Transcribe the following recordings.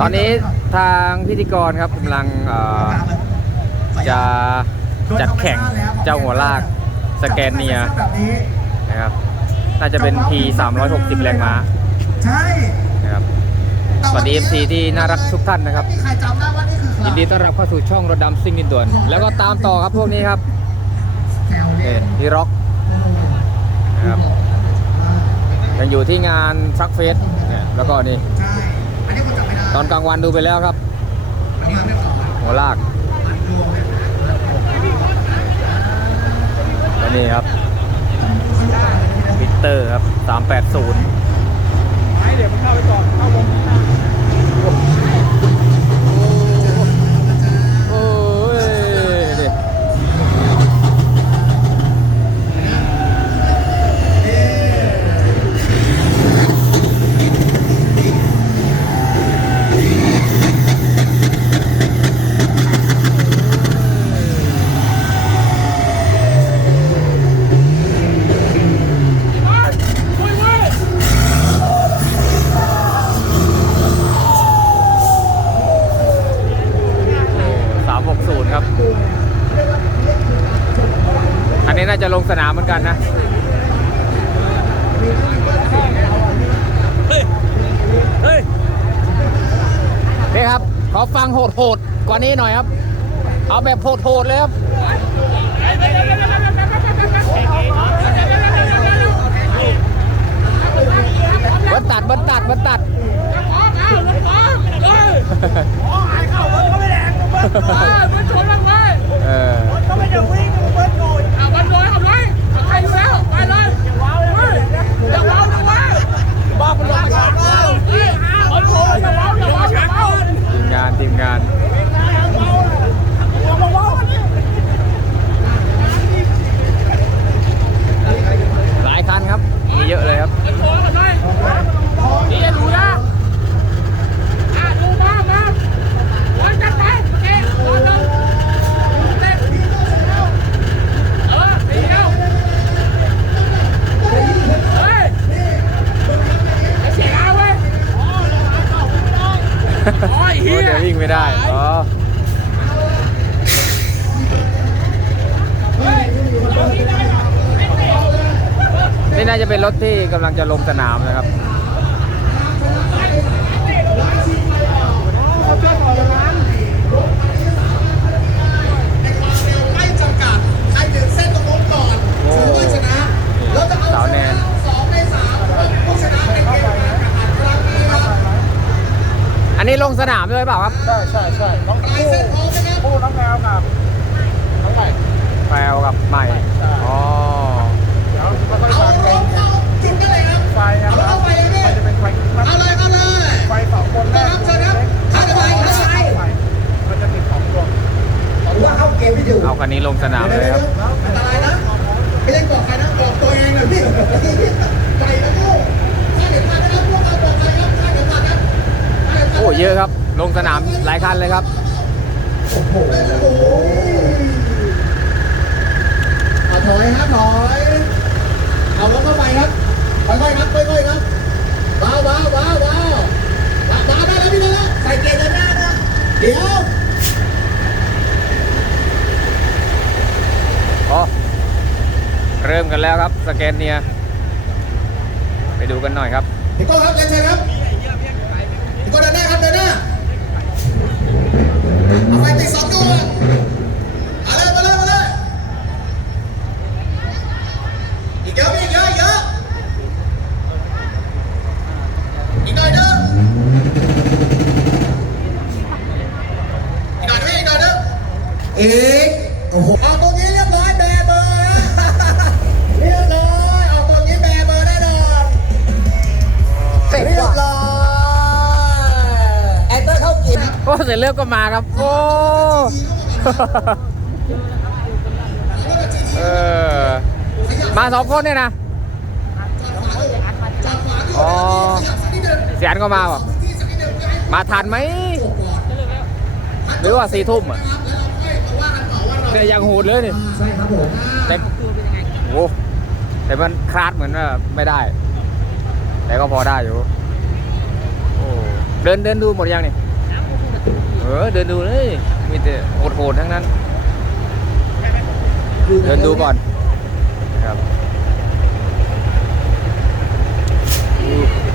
ตอนนี้ทางพิธีกรครับกำลังจะจัดแข่งเจ้าหัวลากสแกนเนียนะครับ น่าจะเป็น P 360 แรงม้าใช่นะครับสวัสดี FC ที่น่ารักทุกท่านนะครับยินดีต้อนรับเข้าสู่ช่องรถดำซิ่งดินด่วน แล้วก็ตามต่อครับพวกนี้ครับแซวเอ็เล่นนพี่ร็อกนะครับยังอยู่ที่งานซักเฟสแล้วก็นี่ ตอนกลางวันดูไปแล้วครับอันนี้ไม่ตอบหัวลากแล้วนี่ครับวิกเตอร์ครับ 380โอ้ยดิสามหกศูนย์ครับ อันนี้น่าจะลงสนามเหมือนกันนะ นี่ครับ ข อฟังโหดๆกว่านี้หน่อยครับ เอาแบบโหดๆเลยครับบันตัดบันตัดบันตัด เออ ทีมงานทีมงาน หลายคันครับ มีเยอะเลยครับ นี่จะดูนะอะดูมามาวันจัดไปเอ๊ะวันหนึ่งเต้นเออตีเดียวเฮ้ยไอ้เสียงเอาเว้ย โอ้ยเฮียเดี๋ยววิ่งไม่ได้ อ๋อนี่น่าจะเป็นรถที่กำลังจะลงสนามนะครับ ไม่จำกัด ใครถึงเส้นตรงโน้นก่อนถือว่าชนะ เราจะเอา สาวแนน สองในสามผู้ชนะในเกมการแข่งขันครั้งนี้ครับ อันนี้ล งสนามด้วยเปล่าครับ ใช่ใช่ใช่น้องปลายเส้นพร้อมนะครับคู่น้องแมวกับน้องใหม่แปลกับใหม่อ๋อเดี๋ยวค่อยเอาๆฟังลงเอาจุดได้เลยครับไฟนะครับเอาไปเลยพี่มันจะเป็นไฟคริสต์มาสเอาเลยเอาเลยไฟสองคนแรกเชิญครับเชิญครับแล้วก็เชิญครับไฟมันจะติดสองดวงว่าเข้าเกมไม่ถึงเอาคันนี้ลงสนามเลยครับ ลงสนามหลายคันเลยครับโอ้โหเอาถอยครับถอยเอาลงเข้าไปครับค่อยๆครับค่อยๆครับว้าวว้าวว้าวว้าวว้าวได้แล้วพี่ได้แล้วใส่เกียร์เดินหน้านะเดี๋ยวอ๋อเริ่มกันแล้วครับสแกนเนียไปดูกันหน่อยครับพี่โก้ครับเรียนเชิญครับพี่โก้เดินหน้าครับเดินหน้า เอาไฟติดสองดวงมาเลยมาเลยมาเลยอีกเยอะพี่อีกเยอะอีกเยอะอีกหน่อยเด้ออีกหน่อยเด้ออีกหน่อยเด้อเอ๊ะโอ้โห อ้เสร็จเรียบก็มาครับ โอ้เออมาสองคนเนี่ยนะอ๋อเสียนก็มาเปล่ะมาทันไหมหรือว่าสี่ทุ่มอะเนี่ยังโหดเลยนี่ใช่ครับผมแต่โอ้แต่มันคลาดเหมือนว่าไม่ได้ แต่ก็พอได้อยู่โอ้เดินเดินดูหมดยังนี่ อเดินดูเลย มีแต่โหดๆทั้งนั้น เดินดูก่อนนะครับอู้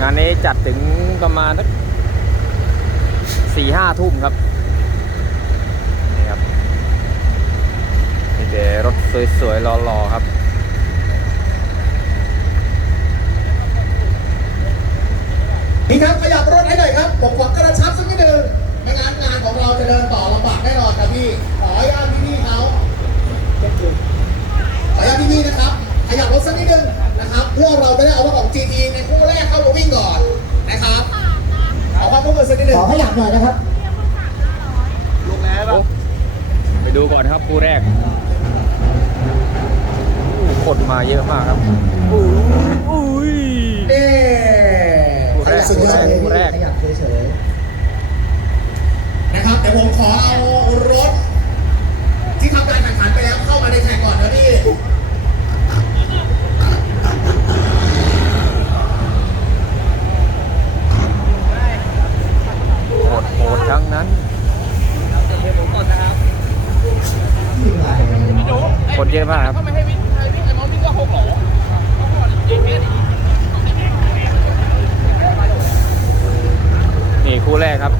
งานนี้จัดถึงประมาณสักสี่ห้าทุ่มครับ นี่ครับนี่ แต่รถสวยๆหล่อๆครับพี่ครับขยับรถให้หน่อยครับผมขอกระชับสักนิดนึงไม่งั้นงานของเราจะเดินต่อลำบากแน่นอนครับพี่ขออนุญาตพี่ๆเขาขออนุญาตพี่ๆนะครับ ขยับรถสักนิดนึงนะครับพวกเราไม่ได้เอารถของ GT ในคู่แรกเข้ามาวิ่งก่อนนะครับเอาความร่วมมือสักนิดนึงขอขยับหน่อยนะครับ ลงแล้วป่ะ ไปดูก่อนครับคู่แรกอู้คนมาเยอะมากครับอู้อุ้ย นี่ คู่แรกคู่แรกคู่แรกขยับเฉยๆนะครับเดี๋ยวผมขอเอารถ ที่ทำการแข่งขันไปแล้วเข้ามาในแข่งก่อนนะพี่โหดโหดทั้งนั้น คนเยอะมากครับเขาไม่ให้วิ่งให้วิ่งไอ้มอสวิ่งก็หกหรอเขาบอกเองแค่นี้ คู่แรกครับ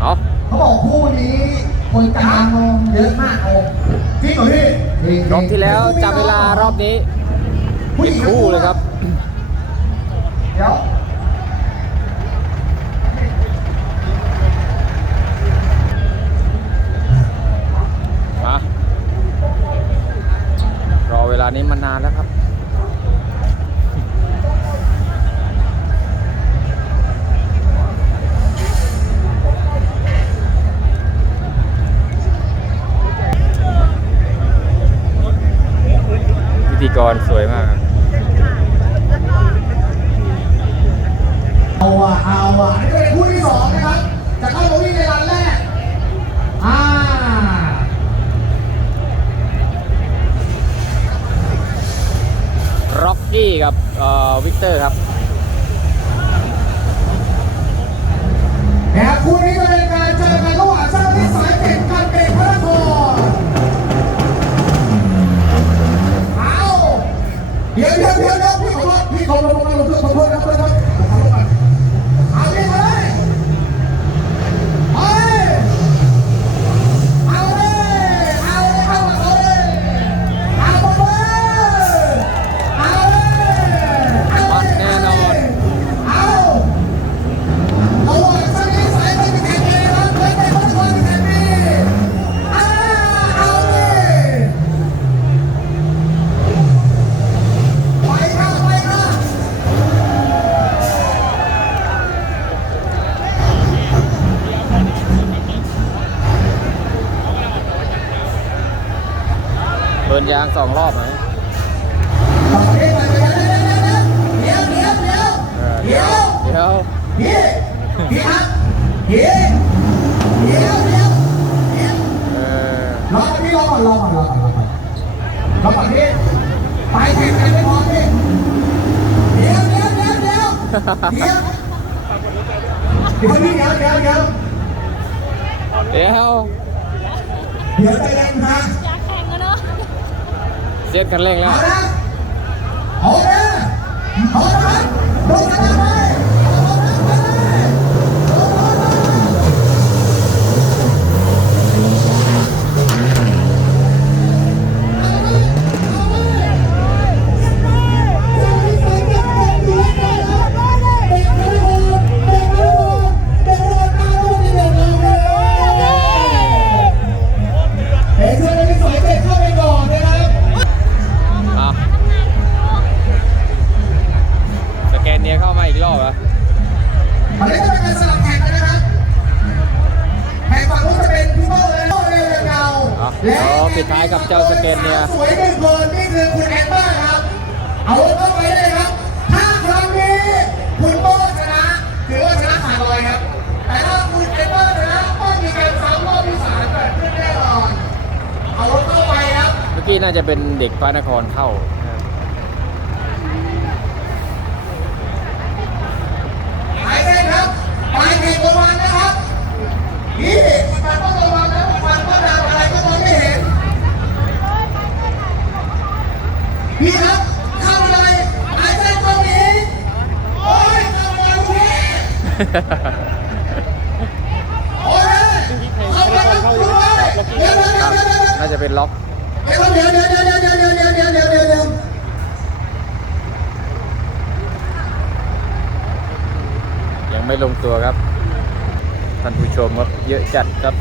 เอาเขาบอกคู่นี้คนกลางมองเยอะมากโอ้จริงเหรอพี่จริงรอบที่แล้วจำเวลารอบนี้เป็นคู่เลยครับ เดี๋ยว พิธีกรสวยมากครับเอาอะเอาอะนี่เป็นคู่ที่สองนะครับจะเข้ามาวิ่งในรันแรกอ่าร็อกกี้กับเอ่อวิกเตอร์ครับนะครับ ยางสองรอบไหมต่อไปไปไปเดี๋ยวเดี๋ยวเดี๋ยวเออเดี๋ยวเดี๋ยวพี่พี่ครับพี่เดี๋ยวเดี๋ยวเดี๋ยวเออรอก่อนพี่รอก่อนรอก่อนรอก่อนรอก่อนรอก่อนพี่ไปแข่งกันไม่พร้อมพี่เดี๋ยวเดี๋ยวเดี๋ยวเดี๋ยวเดี๋ยวเดี๋ยวพี่เดี๋ยวเดี๋ยวเดี๋ยวเดี๋ยวเดี๋ยวใจเย็นนะ เสียกันแรงแล้ว เอาแล้วเอแล้ว กี้น่าจะเป็นเด็กพระนครเข้าหายไปครับหายไปประมาณนะครับนี่มันต้องระวังนะมันก็ดาวอะไรก็มองไม่เห็นพี่ครับเข้าเลยหายใจตรงนี้โอ้ยเข้ามาตรงนี้โอ้ยเข้ามาตรงนี้เดี๋ยวเดี๋ยวครับเดี๋ยวเดี๋ยวเดี๋ยวน่าจะเป็นล็อกเดี๋ยว เดี๋ยวเดี๋ยวเดี๋ยวเดี๋ยวเดี๋ยวเดี๋ยวเดี๋ยวเดี๋ยวเดี๋ยวเดี๋ยวยังไม่ลงตัวครับท่านผู้ชมครับเยอะจัดครับ